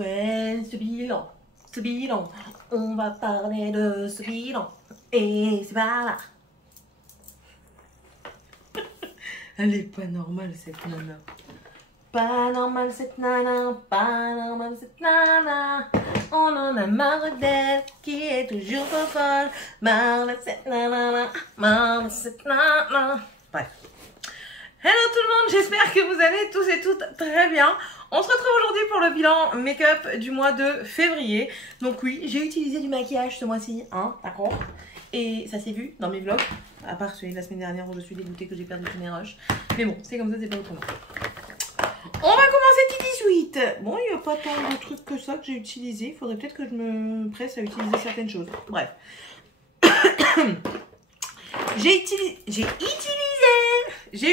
Ouais, ce bilan, on va parler de ce bilan. Et c'est voilà. Elle est pas normale cette nana. Pas normale cette nana, pas normale cette nana. On en a marre d'elle qui est toujours trop folle. Marre de cette nana, marre de cette nana. Bref. Hello tout le monde, j'espère que vous allez tous et toutes très bien. On se retrouve aujourd'hui pour le bilan make-up du mois de février. Donc oui, j'ai utilisé du maquillage ce mois-ci, hein, d'accord. Et ça s'est vu dans mes vlogs, à part celui de la semaine dernière où je suis dégoûtée que j'ai perdu tous mes rushs. Mais bon, c'est comme ça, c'est pas autrement. On va commencer T18. Bon, il n'y a pas tant de trucs que ça que j'ai utilisé. Il faudrait peut-être que je me presse à utiliser certaines choses. Bref. J'ai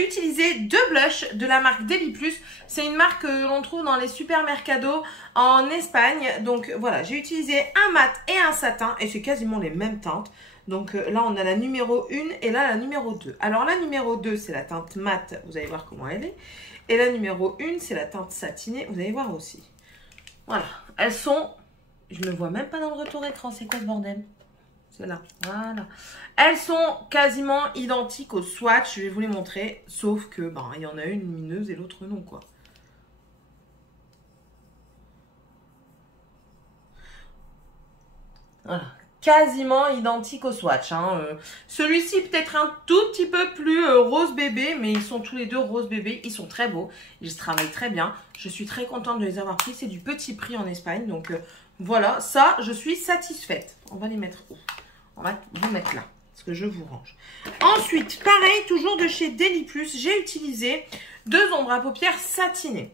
utilisé deux blushs de la marque Deli Plus. C'est une marque que l'on trouve dans les supermercados en Espagne. Donc voilà, j'ai utilisé un mat et un satin et c'est quasiment les mêmes teintes. Donc là, on a la numéro 1 et là, la numéro 2. Alors la numéro 2, c'est la teinte mat. Vous allez voir comment elle est. Et la numéro 1, c'est la teinte satinée. Vous allez voir aussi. Voilà, elles sont... Je me vois même pas dans le retour écran. C'est quoi ce bordel ? C'est là, voilà. Elles sont quasiment identiques au swatch, je vais vous les montrer. Sauf que, ben, il y en a une lumineuse et l'autre non, quoi. Voilà, quasiment identique au swatch. Hein. Celui-ci peut-être un tout petit peu plus rose bébé, mais ils sont tous les deux rose bébé. Ils sont très beaux, ils se travaillent très bien. Je suis très contente de les avoir pris. C'est du petit prix en Espagne, donc voilà, ça, je suis satisfaite. On va les mettre où ? On va vous mettre là, parce que je vous range. Ensuite, pareil, toujours de chez Deli Plus, j'ai utilisé deux ombres à paupières satinées.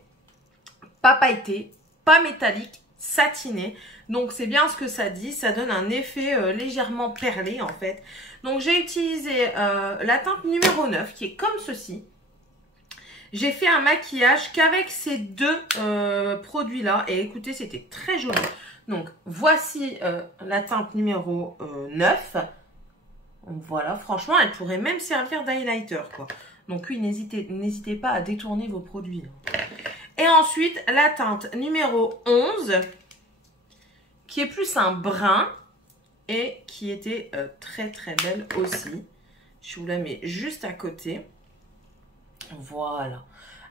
Pas pailleté, pas métallique, satiné. Donc, c'est bien ce que ça dit. Ça donne un effet légèrement perlé, en fait. Donc, j'ai utilisé la teinte numéro 9, qui est comme ceci. J'ai fait un maquillage qu'avec ces deux produits-là. Et écoutez, c'était très joli. Donc, voici la teinte numéro 9. Voilà, franchement, elle pourrait même servir d'highlighter, quoi. Donc, oui, n'hésitez pas à détourner vos produits. Et ensuite, la teinte numéro 11, qui est plus un brun et qui était très, très belle aussi. Je vous la mets juste à côté. Voilà.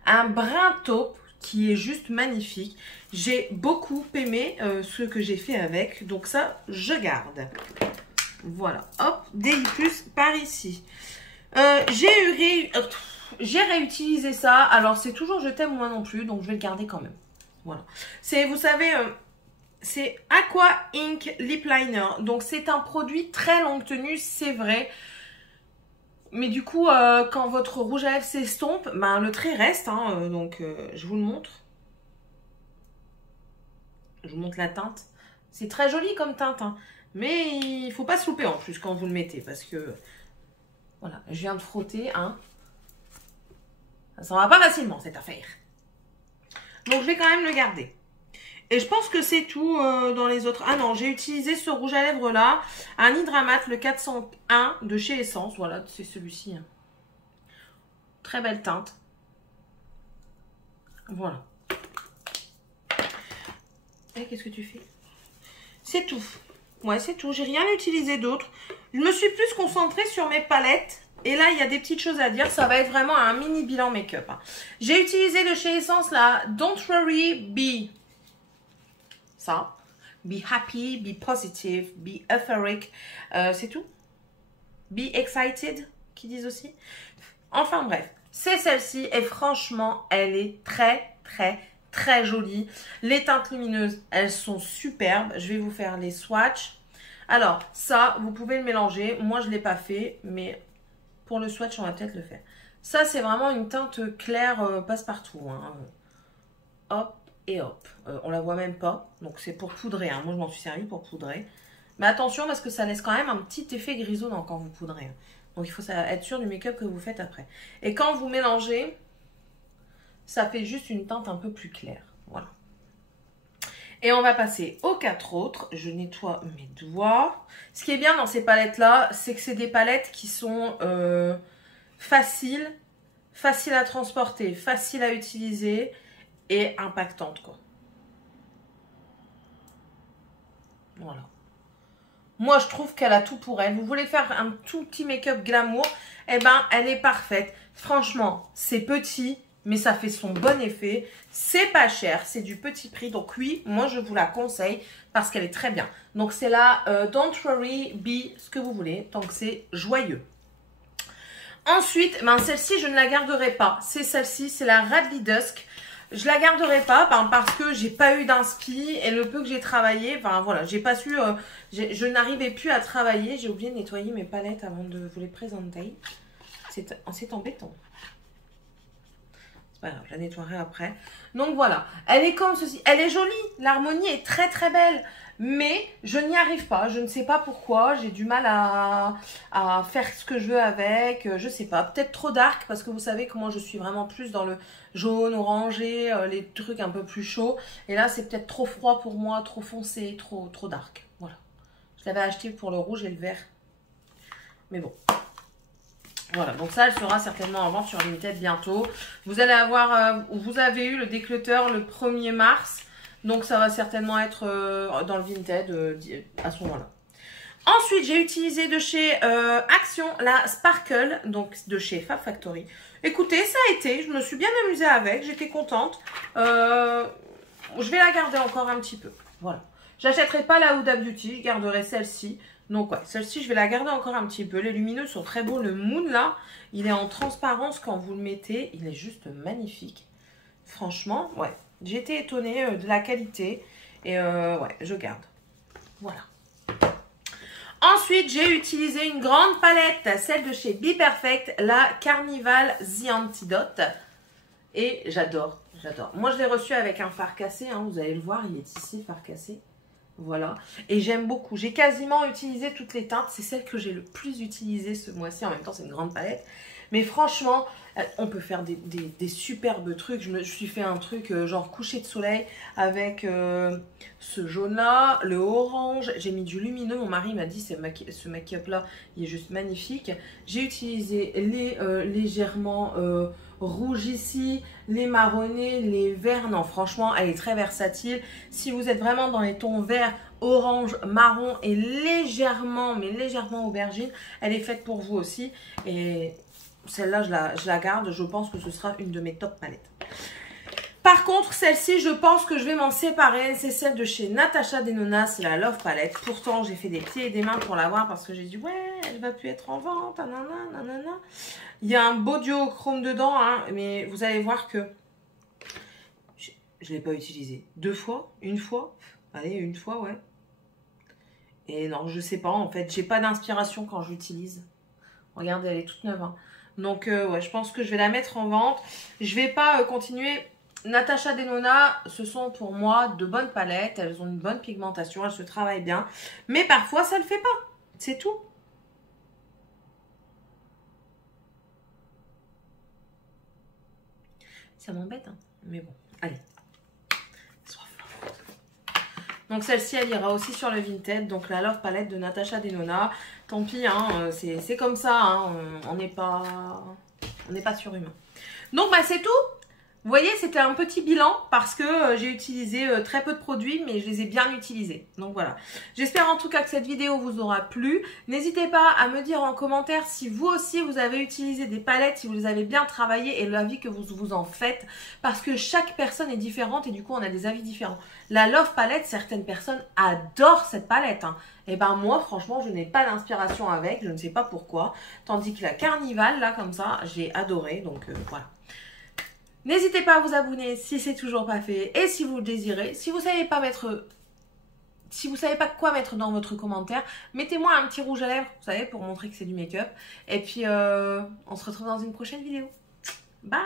Un brun taupe qui est juste magnifique. J'ai beaucoup aimé ce que j'ai fait avec. Donc ça, je garde. Voilà. Hop, Deli Plus par ici. J'ai réutilisé ça. Alors, c'est toujours je t'aime moi non plus. Donc, je vais le garder quand même. Voilà. C'est, vous savez, c'est Aqua Ink Lip Liner. Donc, c'est un produit très longue tenue, c'est vrai. Mais du coup, quand votre rouge à lèvres s'estompe, ben, le trait reste. Hein, donc, je vous le montre. Je vous montre la teinte. C'est très joli comme teinte. Hein, mais il ne faut pas se louper en plus quand vous le mettez. Parce que, voilà, je viens de frotter. Hein. Ça s'en va pas facilement, cette affaire. Donc, je vais quand même le garder. Et je pense que c'est tout dans les autres. Ah non, j'ai utilisé ce rouge à lèvres là. Un Hydramat, le 401 de chez Essence. Voilà, c'est celui-ci. Hein. Très belle teinte. Voilà. Et qu'est-ce que tu fais? C'est tout. Ouais, c'est tout. J'ai rien utilisé d'autre. Je me suis plus concentrée sur mes palettes. Et là, il y a des petites choses à dire. Ça va être vraiment un mini bilan make-up. Hein. J'ai utilisé de chez Essence la Don't Worry, Be... Ça. Be happy, be positive, be euphoric. C'est tout. Be excited, qui disent aussi. Enfin bref, c'est celle-ci. Et franchement, elle est très, très, très jolie. Les teintes lumineuses, elles sont superbes. Je vais vous faire les swatchs. Alors, ça, vous pouvez le mélanger. Moi, je ne l'ai pas fait, mais pour le swatch, on va peut-être le faire. Ça, c'est vraiment une teinte claire passe-partout. Hein. Hop. Et hop, on la voit même pas. Donc c'est pour poudrer. Hein. Moi je m'en suis servi pour poudrer. Mais attention parce que ça laisse quand même un petit effet grisonnant quand vous poudrez. Donc il faut être sûr du make-up que vous faites après. Et quand vous mélangez, ça fait juste une teinte un peu plus claire. Voilà. Et on va passer aux 4 autres. Je nettoie mes doigts. Ce qui est bien dans ces palettes là, c'est que c'est des palettes qui sont faciles à transporter, faciles à utiliser. Et impactante quoi. Voilà. Moi, je trouve qu'elle a tout pour elle. Vous voulez faire un tout petit make-up glamour, eh ben, elle est parfaite. Franchement, c'est petit, mais ça fait son bon effet. C'est pas cher, c'est du petit prix. Donc oui, moi, je vous la conseille parce qu'elle est très bien. Donc c'est la Don't Worry, Be ce que vous voulez, tant que c'est joyeux. Ensuite, ben, celle-ci, je ne la garderai pas. C'est celle-ci, c'est la Radley Dusk. Je la garderai pas parce que j'ai pas eu d'inspi et le peu que j'ai travaillé, enfin voilà, j'ai pas su, je n'arrivais plus à travailler. J'ai oublié de nettoyer mes palettes avant de vous les présenter. C'est embêtant. C'est pas grave, je la nettoierai après. Donc voilà, elle est comme ceci. Elle est jolie, l'harmonie est très très belle. Mais je n'y arrive pas, je ne sais pas pourquoi, j'ai du mal à faire ce que je veux avec, je sais pas, peut-être trop dark parce que vous savez que moi je suis vraiment plus dans le jaune, orangé, les trucs un peu plus chauds. Et là c'est peut-être trop froid pour moi, trop foncé, trop dark, voilà. Je l'avais acheté pour le rouge et le vert, mais bon. Voilà, donc ça elle sera certainement en vente sur Vinted bientôt. Vous allez avoir, vous avez eu le déclutter le 1er mars. Donc ça va certainement être dans le Vinted à ce moment-là. Ensuite, j'ai utilisé de chez Action la Sparkle, donc de chez Fab Factory. Écoutez, ça a été, je me suis bien amusée avec, j'étais contente. Je vais la garder encore un petit peu. Voilà. J'achèterai pas la Huda Beauty, je garderai celle-ci. Donc ouais, celle-ci, je vais la garder encore un petit peu. Les lumineux sont très beaux. Le Moon là, il est en transparence quand vous le mettez. Il est juste magnifique. Franchement, ouais. J'ai été étonnée de la qualité et ouais, je garde. Voilà. Ensuite, j'ai utilisé une grande palette, celle de chez Be Perfect, la Carnival The Antidote. Et j'adore, j'adore. Moi, je l'ai reçue avec un fard cassé, hein, vous allez le voir, il est ici, fard cassé. Voilà. Et j'aime beaucoup. J'ai quasiment utilisé toutes les teintes. C'est celle que j'ai le plus utilisée ce mois-ci. En même temps, c'est une grande palette. Mais franchement, on peut faire des superbes trucs. Je me suis fait un truc genre coucher de soleil avec ce jaune-là, le orange. J'ai mis du lumineux. Mon mari m'a dit ce make-up-là, il est juste magnifique. J'ai utilisé les légèrement rouges ici, les marronnés, les verts. Non, franchement, elle est très versatile. Si vous êtes vraiment dans les tons verts, orange, marron et légèrement, mais légèrement aubergine, elle est faite pour vous aussi. Et celle-là, je la garde. Je pense que ce sera une de mes top palettes. Par contre, celle-ci, je pense que je vais m'en séparer. C'est celle de chez Natasha Denona. C'est la Love Palette. Pourtant, j'ai fait des pieds et des mains pour l'avoir parce que j'ai dit, ouais, elle va plus être en vente. Nanana, nanana. Il y a un beau duochrome dedans, hein, mais vous allez voir que je ne l'ai pas utilisé. 2 fois, une fois. Allez, une fois, ouais. Et non, je sais pas, en fait. J'ai pas d'inspiration quand j'utilise. Regardez, elle est toute neuve, hein. Donc, ouais, je pense que je vais la mettre en vente. Je vais pas continuer. Natasha Denona, ce sont pour moi de bonnes palettes. Elles ont une bonne pigmentation, elles se travaillent bien. Mais parfois, ça le fait pas. C'est tout. Ça m'embête, hein. Mais bon, allez. Donc celle-ci, elle ira aussi sur le Vinted. Donc la Love Palette de Natasha Denona. Tant pis, hein, c'est comme ça. Hein, on n'est pas surhumain. Donc bah, c'est tout. Vous voyez, c'était un petit bilan parce que j'ai utilisé très peu de produits, mais je les ai bien utilisés. Donc voilà. J'espère en tout cas que cette vidéo vous aura plu. N'hésitez pas à me dire en commentaire si vous aussi vous avez utilisé des palettes, si vous les avez bien travaillées et l'avis que vous en faites. Parce que chaque personne est différente et du coup on a des avis différents. La Love Palette, certaines personnes adorent cette palette, hein. Et ben moi franchement je n'ai pas d'inspiration avec, je ne sais pas pourquoi. Tandis que la Carnival, là comme ça, j'ai adoré. Donc voilà. N'hésitez pas à vous abonner si c'est toujours pas fait et si vous le désirez. Si vous savez pas quoi mettre dans votre commentaire, mettez-moi un petit rouge à lèvres, vous savez, pour montrer que c'est du make-up. Et puis, on se retrouve dans une prochaine vidéo. Bye!